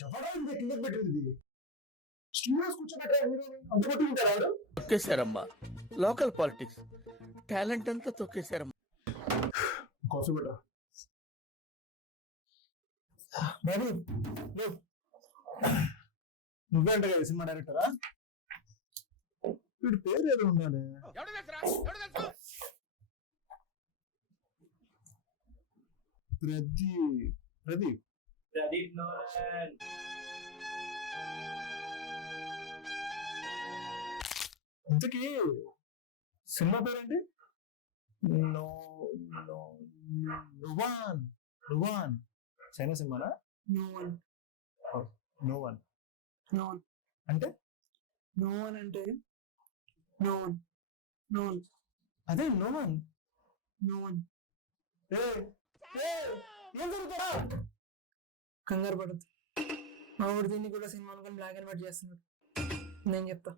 చెప్పడానికి కింద పెట్టింది స్టూడియోస్ కూర్చోబెట్టారు హీరోని అంత కొట్టుకుంటారు. తొక్కేశారమ్మా, లోకల్ పాలిటిక్స్ టాలెంట్ అంతా తొక్కేశారమ్మా. కాఫీ బెటర్ బాబు. నువ్వే అంట కదా సినిమా డైరెక్టరా? వీడి పేరు ఏదో ఉండాలి. ప్రదీప్ ఇంతకీ సినిమా పేరేంటి? నువాన్ చైనా సినిమానా? నో వన్ అంటే అదే నో వన్. ఏం జరుగుతారా? కంగారు పడద్దు. మా ఊరి దీన్ని కూడా సినిమా అనుకుని బ్లాక్ అండ్ వైట్ చేస్తున్నాడు. నేను చెప్తా.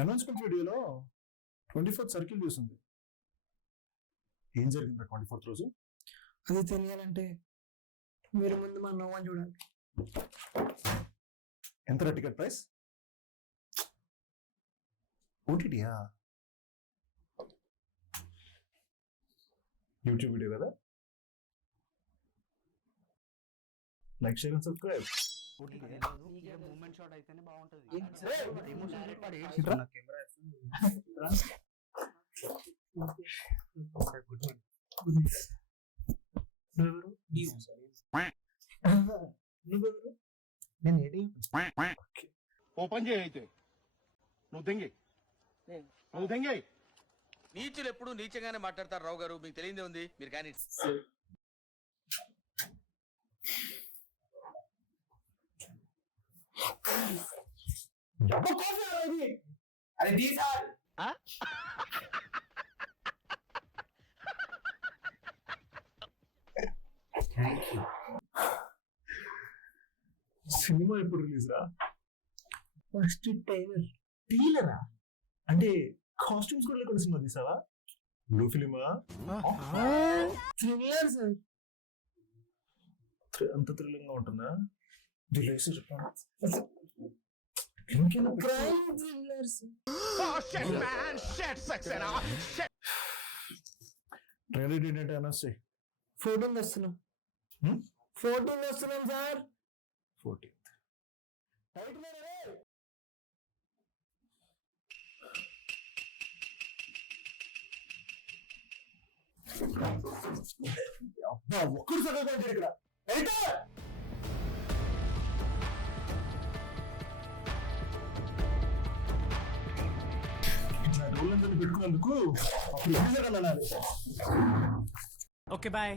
అనౌన్స్మెంట్ వీడియోలో 24th సర్కిల్ చూసింది. ఏం జరిగింది 24th రోజు? అది తెలియాలంటే మీరు ముందు మా నోవన్ చూడాలి. ఎంత టికెట్ ప్రైస్? ఓటీటీయా? యూట్యూబ్ వీడియో కదా? Like, share and subscribe. Moment shot అయితేనే బాగుంటది. ఓపెన్ చేయి అయితే. నువ్వు తెంగి. నీచులు ఎప్పుడు నీచంగానే మాట్లాడతారు రావు గారు, మీకు తెలియదే ఉంది. మీరు కానీ అది తీసారు. సినిమా ఎప్పుడు రిలీజ్ రా? ఫస్ట్ ట్రైలరా? అంటే కాస్ట్యూమ్స్ కూడా లేకుండా సినిమా తీసావా? బ్లూ ఫిలిమా? Thriller sir. అంత థ్రిల్లింగ్ గా ఉంటుందా? చెప్పాను. Crime thrillers. ట్రైలర్ ఏంటంటే అనౌన్స్ చేయి. 14 వస్తున్నాం. 14 వస్తున్నాం సార్. 14th. అబ్బా ఒక్కడు చదవకండి ఇక్కడ. ఇట్లా రోళ్ళందరినీ పెట్టుకున్నందుకు అప్పుడు అనాలి. Okay bye.